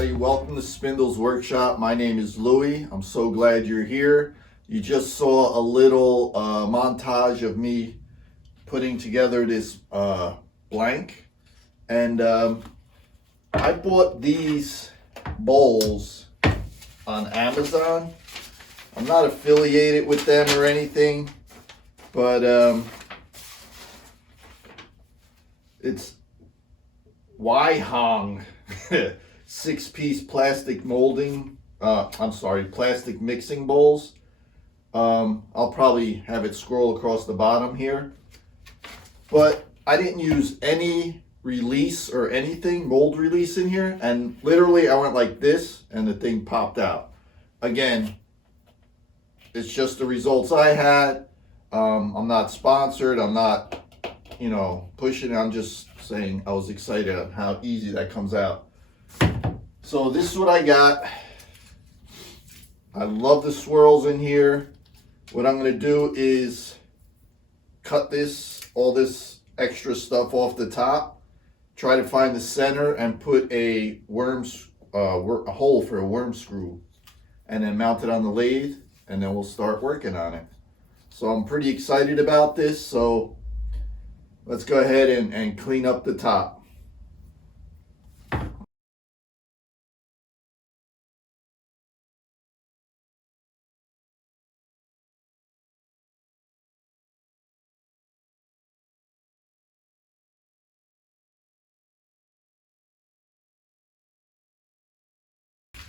everybody, welcome to Spindles Workshop. My name is Louie. I'm so glad you're here. You just saw a little montage of me putting together this blank, and I bought these bowls on Amazon. I'm not affiliated with them or anything, but it's Hong 6-piece plastic molding, plastic mixing bowls. I'll probably have it scroll across the bottom here, but I didn't use any release or anything, mold release in here, and literally I went like this and the thing popped out. Again, it's just the results I had. I'm not sponsored, I'm not pushing it. I'm just saying I was excited on how easy that comes out. So this is what I got. I love the swirls in here. What I'm going to do is cut all this extra stuff off the top, try to find the center and put a a hole for a worm screw, and then mount it on the lathe, and then we'll start working on it. So I'm pretty excited about this. So let's go ahead and clean up the top.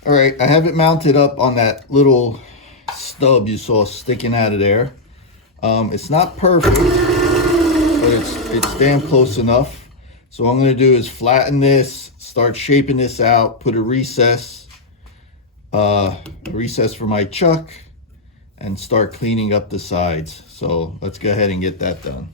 All right, I have it mounted up on that little stub you saw sticking out of there. It's not perfect, but it's damn close enough. So what I'm going to do is flatten this, start shaping this out, put a recess for my chuck, and start cleaning up the sides. So let's go ahead and get that done.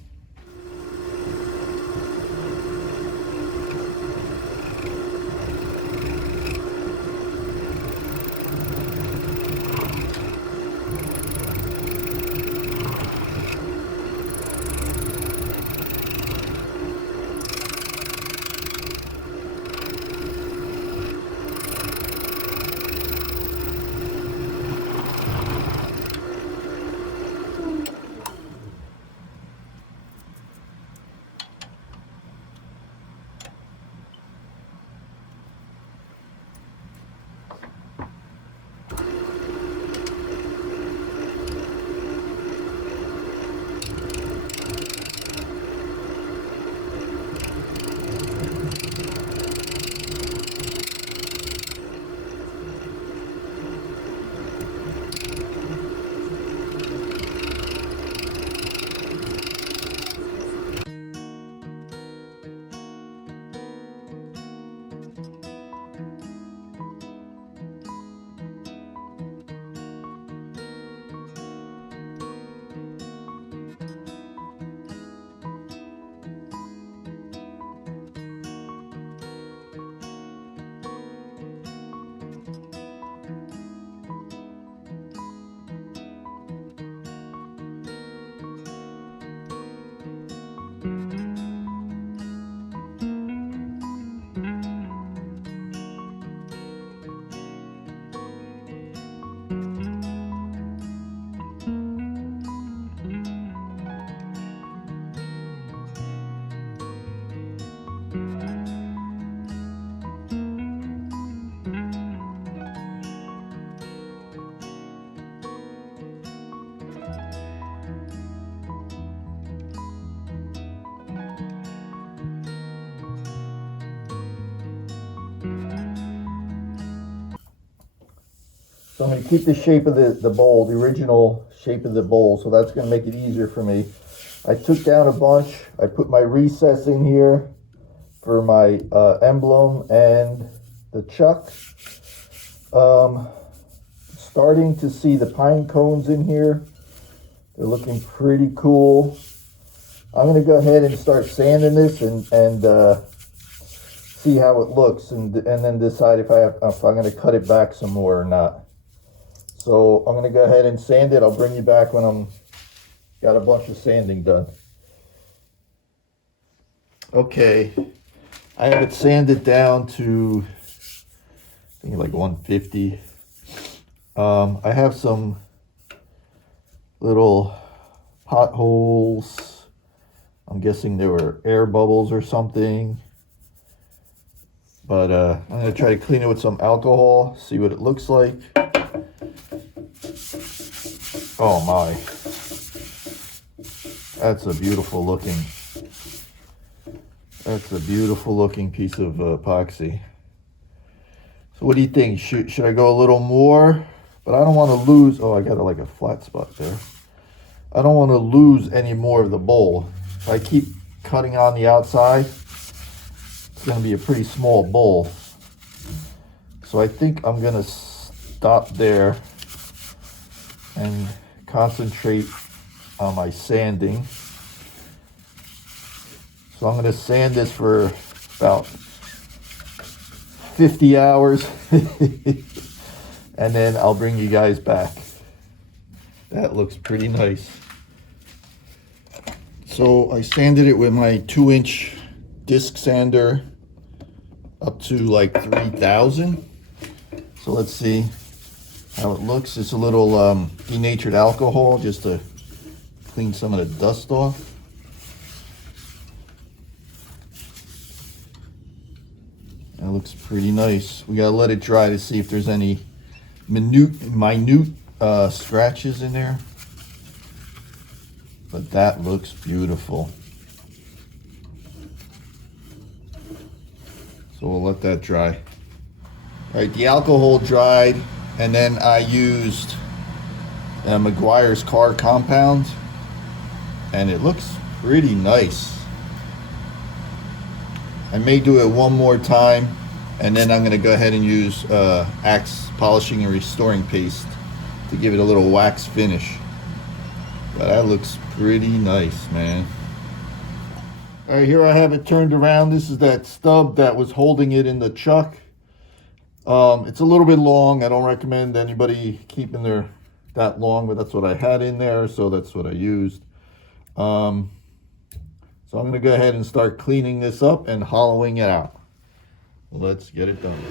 So I'm going to keep the shape of the bowl, the original shape of the bowl, so that's going to make it easier for me. I took down a bunch. I put my recess in here for my emblem and the chuck. Starting to see the pine cones in here. They're looking pretty cool. I'm going to go ahead and start sanding this and see how it looks, and then decide if I'm going to cut it back some more or not. So I'm going to go ahead and sand it. I'll bring you back when I'm got a bunch of sanding done. Okay, I have it sanded down to I think like 150. I have some little potholes. I'm guessing there were air bubbles or something. But I'm gonna try to clean it with some alcohol, see what it looks like. Oh my. That's a beautiful looking piece of epoxy. So what do you think? Should I go a little more? But I don't want to lose, oh, I got like a flat spot there. I don't want to lose any more of the bowl. If I keep cutting on the outside, it's going to be a pretty small bowl. So I think I'm going to stop there and concentrate on my sanding. So I'm going to sand this for about 50 hours and then I'll bring you guys back. That looks pretty nice. So I sanded it with my 2-inch disc sander up to like 3,000. So let's see how it looks. It's a little denatured alcohol just to clean some of the dust off. That looks pretty nice. We gotta let it dry to see if there's any minute scratches in there. But that looks beautiful. So we'll let that dry. All right, the alcohol dried, and then I used McGuire's car compound, and it looks pretty nice. I may do it one more time, and then I'm gonna go ahead and use Axe polishing and restoring paste to give it a little wax finish. But that looks pretty nice, man. All right, here I have it turned around. This is that stub that was holding it in the chuck. It's a little bit long. I don't recommend anybody keeping their that long, but that's what I had in there, so that's what I used. So I'm gonna go ahead and start cleaning this up and hollowing it out. Let's get it done.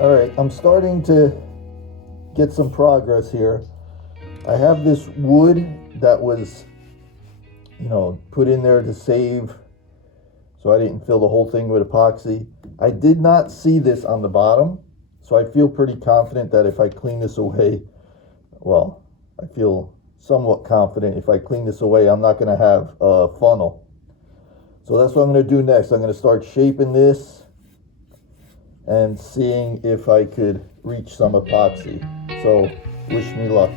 All right, I'm starting to get some progress here. I have this wood that was, put in there to save, so I didn't fill the whole thing with epoxy. I did not see this on the bottom, so I feel pretty confident that if I clean this away, well, I feel somewhat confident if I clean this away, I'm not going to have a funnel. So that's what I'm going to do next. I'm going to start shaping this and seeing if I could reach some epoxy. So wish me luck.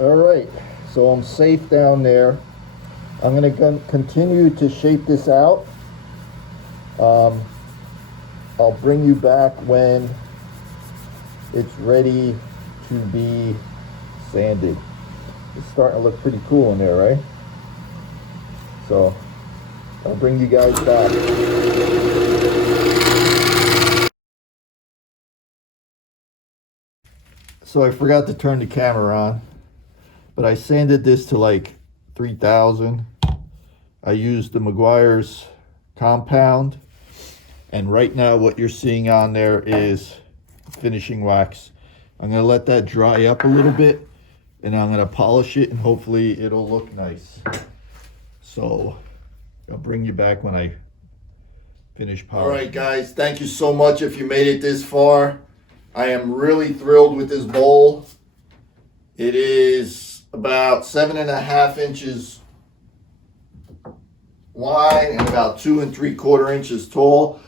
All right, so I'm safe down there. I'm going to continue to shape this out. I'll bring you back when it's ready to be sanded. It's starting to look pretty cool in there, right? So I'll bring you guys back. So I forgot to turn the camera on, but I sanded this to like 3,000. I used the Meguiar's compound, and right now what you're seeing on there is finishing wax. I'm gonna let that dry up a little bit, and I'm gonna polish it, and hopefully it'll look nice. So I'll bring you back when I finish polishing. All right, guys, thank you so much if you made it this far. I am really thrilled with this bowl. It is about 7.5 inches wide and about 2 3/4 inches tall.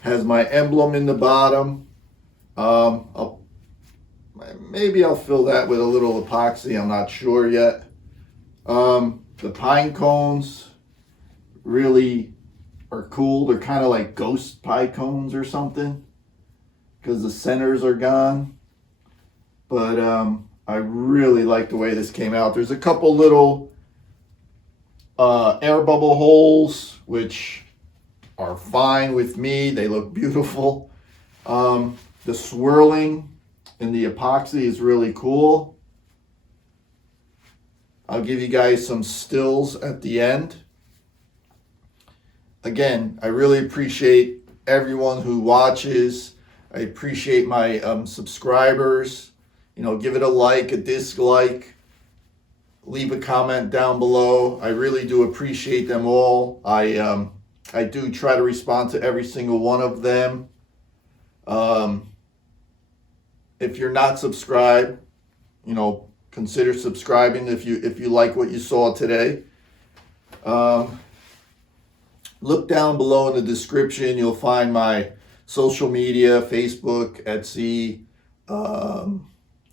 Has my emblem in the bottom. Maybe I'll fill that with a little epoxy. I'm not sure yet. The pine cones really are cool. They're kind of like ghost pine cones or something, because the centers are gone. But I really like the way this came out. There's a couple little air bubble holes, which are fine with me. They look beautiful. The swirling in the epoxy is really cool. I'll give you guys some stills at the end. Again, I really appreciate everyone who watches. I appreciate my subscribers. You know, give it a like, a dislike, leave a comment down below. I really do appreciate them all. I do try to respond to every single one of them. If you're not subscribed, you know, consider subscribing if you like what you saw today. Look down below in the description. You'll find my social media, Facebook, Etsy,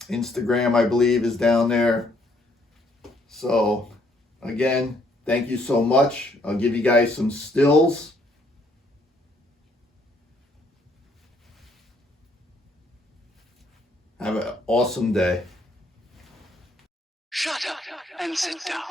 Instagram, I believe, is down there. So again, thank you so much. I'll give you guys some stills. Have an awesome day. Shut up and sit down.